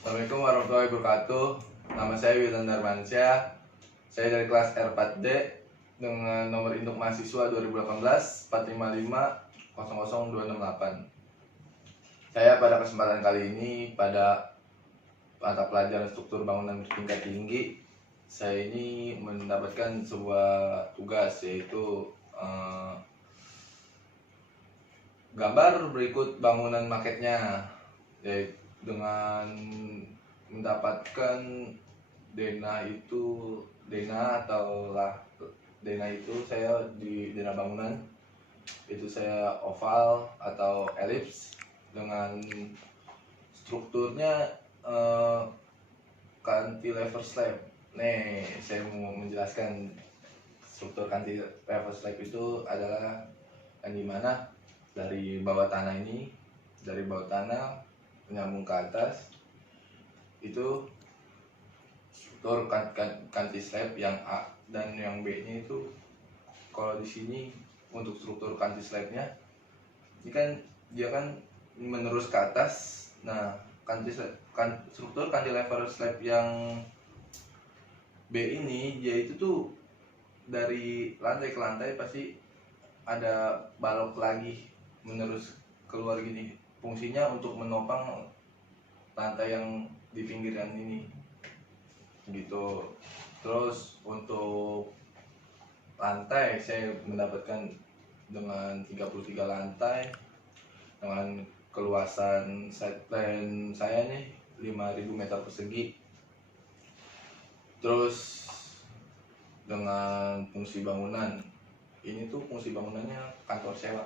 Assalamualaikum warahmatullahi wabarakatuh. Nama saya Wilan Darmansyah. Saya dari kelas R4D dengan nomor induk mahasiswa 2018 455 00268. Saya pada kesempatan kali ini pada mata pelajaran struktur bangunan bertingkat tinggi, saya ini mendapatkan sebuah tugas, yaitu gambar berikut bangunan maketnya, yaitu dengan mendapatkan dena itu saya di dena bangunan itu saya oval atau elips dengan strukturnya cantilever slab. Nih, saya mau menjelaskan struktur cantilever slab itu adalah yang dimana dari bawah tanah menyambung ke atas itu struktur cantilever slab yang A dan yang B nya itu. Kalau di sini untuk struktur cantilever slabnya ini kan dia kan menerus ke atas. Nah, struktur cantilever slab yang B ini dia itu tuh dari lantai ke lantai pasti ada balok lagi menerus keluar gini, fungsinya untuk menopang lantai yang di pinggiran ini gitu. Terus untuk lantai saya mendapatkan dengan 33 lantai dengan keluasan side plan saya nih 5.000 meter persegi. Terus dengan fungsi bangunan ini tuh fungsi bangunannya kantor sewa.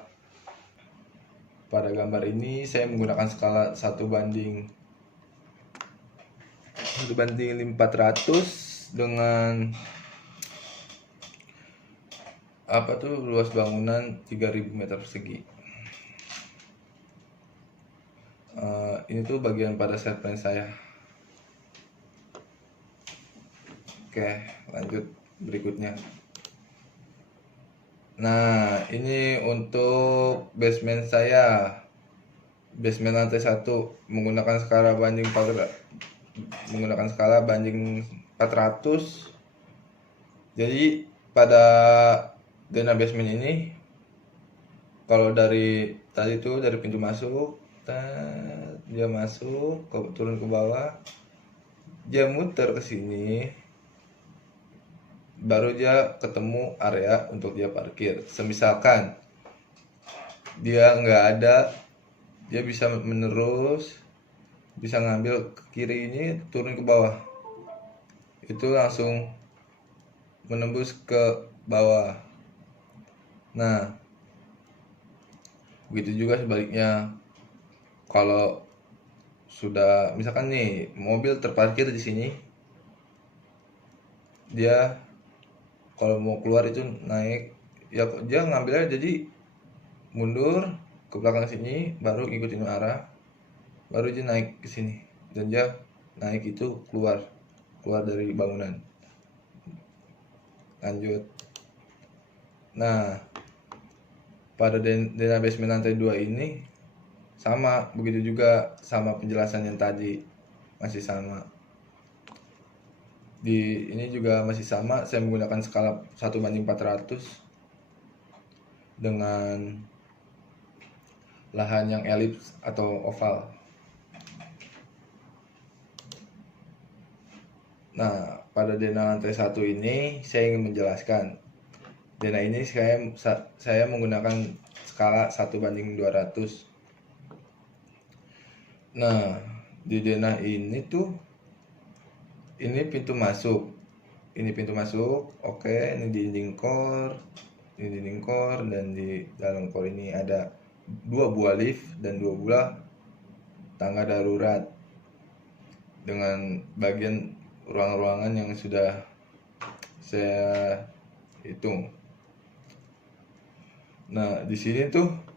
Pada gambar ini saya menggunakan skala 1:400 dengan luas bangunan 3.000 meter persegi. Ini tuh bagian pada set plan saya. Oke, lanjut berikutnya. Nah, ini untuk basement saya. Basement lantai 1 menggunakan skala banding 400. Jadi pada dena basement ini, kalau dari tadi tuh dari pintu masuk, dia masuk turun ke bawah, dia muter ke sini, baru dia ketemu area untuk dia parkir. Semisalkan dia nggak ada, dia bisa menerus, bisa ngambil ke kiri ini, turun ke bawah, itu langsung menembus ke bawah. Nah, begitu juga sebaliknya. Kalau sudah misalkan nih mobil terparkir di sini, dia kalau mau keluar itu naik, ya dia ngambilnya jadi mundur ke belakang sini, baru ikutin arah, baru dia naik ke sini, dan dia naik itu keluar dari bangunan. Lanjut. Nah, pada dena basement lantai 2 ini sama, begitu juga, sama penjelasan yang tadi, masih sama. Di ini juga masih sama, saya menggunakan skala 1:400 dengan lahan yang elips atau oval. Nah, pada dena lantai 1 ini saya ingin menjelaskan. Dena ini saya menggunakan skala 1:200. Nah, di dena ini tuh ini pintu masuk. Oke, ini dinding core, dan di dalam core ini ada 2 buah lift dan 2 buah tangga darurat dengan bagian ruang-ruangan yang sudah saya hitung. Nah, di sini tuh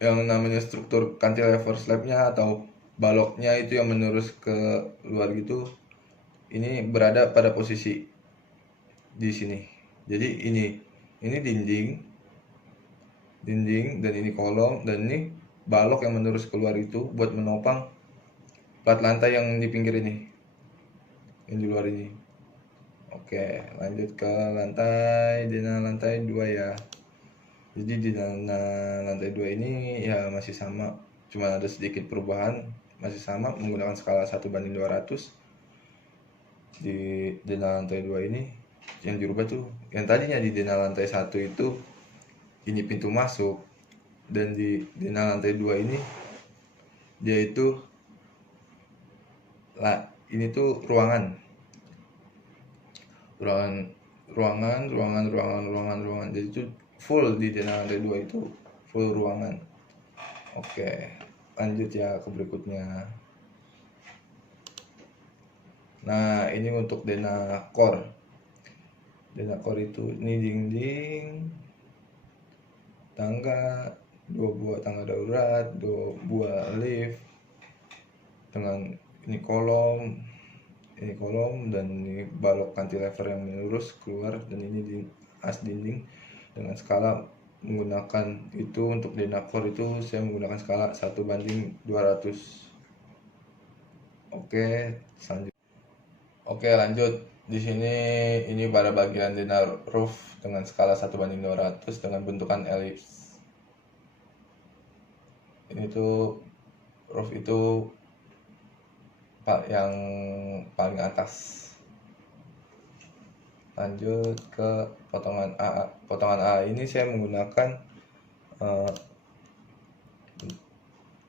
yang namanya struktur cantilever slabnya atau baloknya itu yang menerus ke luar gitu, ini berada pada posisi di sini. Jadi ini dinding dan ini kolom, dan ini balok yang menerus keluar itu buat menopang plat lantai yang di pinggir ini, yang di luar ini. Oke, lanjut ke dena lantai 2 ya. Jadi di dena lantai 2 ini ya masih sama, cuma ada sedikit perubahan, masih sama menggunakan skala 1:200. Di dena lantai 2 ini yang dirubah tuh, yang tadinya di dena lantai 1 itu ini pintu masuk, dan di dena lantai 2 ini dia itu ini tuh ruangan, jadi itu full di dena lantai 2 itu full ruangan. Oke, lanjut ya ke berikutnya. Nah, ini untuk dena core. Dena core itu ini dinding, tangga, 2 buah tangga darurat, 2 buah lift, dengan ini kolom, dan ini balok cantilever yang lurus keluar, dan ini di as dinding dengan skala menggunakan itu. Untuk dena core itu saya menggunakan skala 1:200. Oke, lanjut. Di sini ini pada bagian dena roof dengan skala 1:200 dengan bentukan elips. Ini tuh roof itu yang paling atas. Lanjut ke potongan A. Potongan A ini saya menggunakan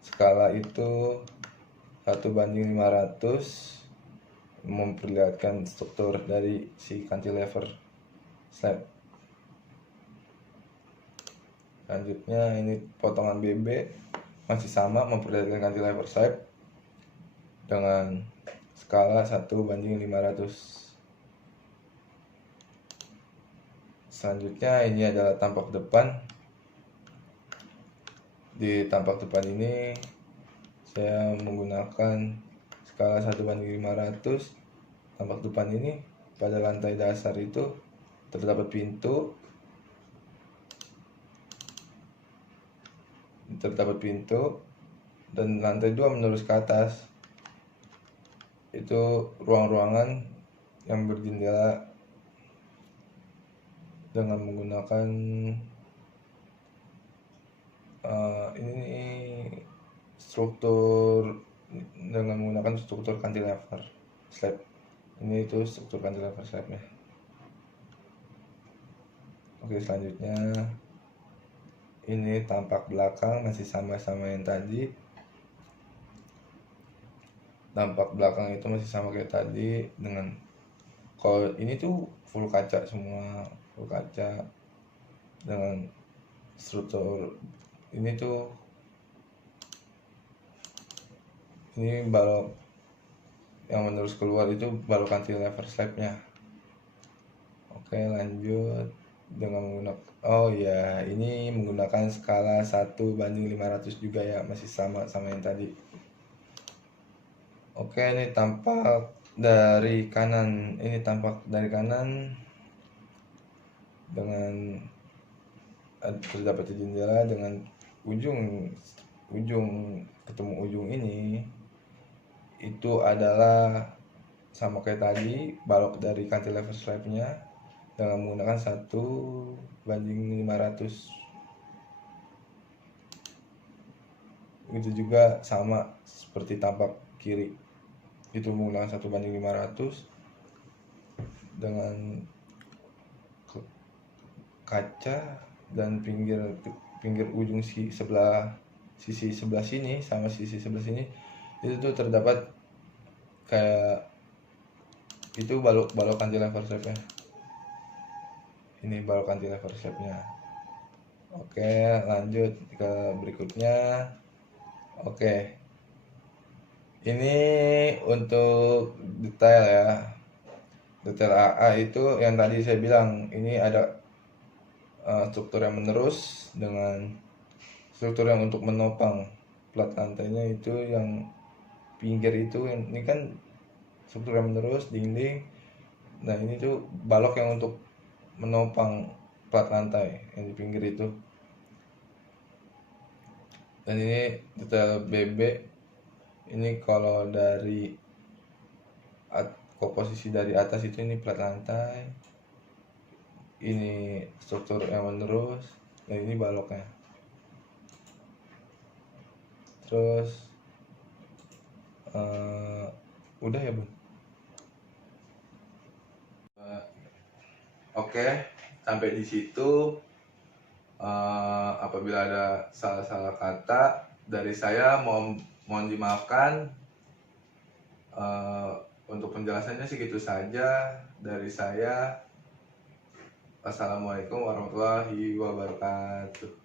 skala itu 1:500, memperlihatkan struktur dari si cantilever slab. Selanjutnya ini potongan BB masih sama, memperlihatkan cantilever slab dengan skala 1:500. Selanjutnya ini adalah tampak depan. Di tampak depan ini saya menggunakan skala 1:500. Tampak depan ini pada lantai dasar itu terdapat pintu, dan lantai 2 menurus ke atas itu ruang-ruangan yang berjendela dengan menggunakan struktur cantilever slab. Ini itu struktur cantilever slabnya. Oke, selanjutnya ini tampak belakang masih sama-sama yang tadi. Tampak belakang itu masih sama kayak tadi, dengan kalau ini tuh full kaca semua, full kaca dengan struktur ini tuh. Ini balok yang menerus keluar itu balok cantilever slabnya. Oke, lanjut dengan menggunakan ini menggunakan skala 1:500 juga ya, masih sama yang tadi. Oke, ini tampak dari kanan. Dengan terdapat jendela dengan ujung ketemu ujung ini itu adalah sama kayak tadi, balok dari cantilever slabnya dengan menggunakan 1:500. Itu juga sama seperti tampak kiri, itu menggunakan 1:500 dengan kaca, dan pinggir ujung sisi sebelah sini sama sisi sebelah sini itu tuh terdapat kayak itu balok cantilever slabnya. Ini balok cantilever slabnya. Oke, lanjut ke berikutnya. Oke, ini untuk detail ya. Detail AA itu yang tadi saya bilang, ini ada struktur yang menerus dengan struktur yang untuk menopang plat lantainya. Itu yang pinggir itu, ini kan struktur yang menerus dinding. Nah, ini tuh balok yang untuk menopang plat lantai yang di pinggir itu. Dan ini detail BB Ini kalau dari komposisi dari atas itu, ini plat lantai, ini struktur yang menerus, dan ini baloknya. Terus udah ya Bun. Oke, sampai di situ. Apabila ada salah-salah kata dari saya, mohon dimaafkan. Untuk penjelasannya segitu saja dari saya. Assalamualaikum warahmatullahi wabarakatuh.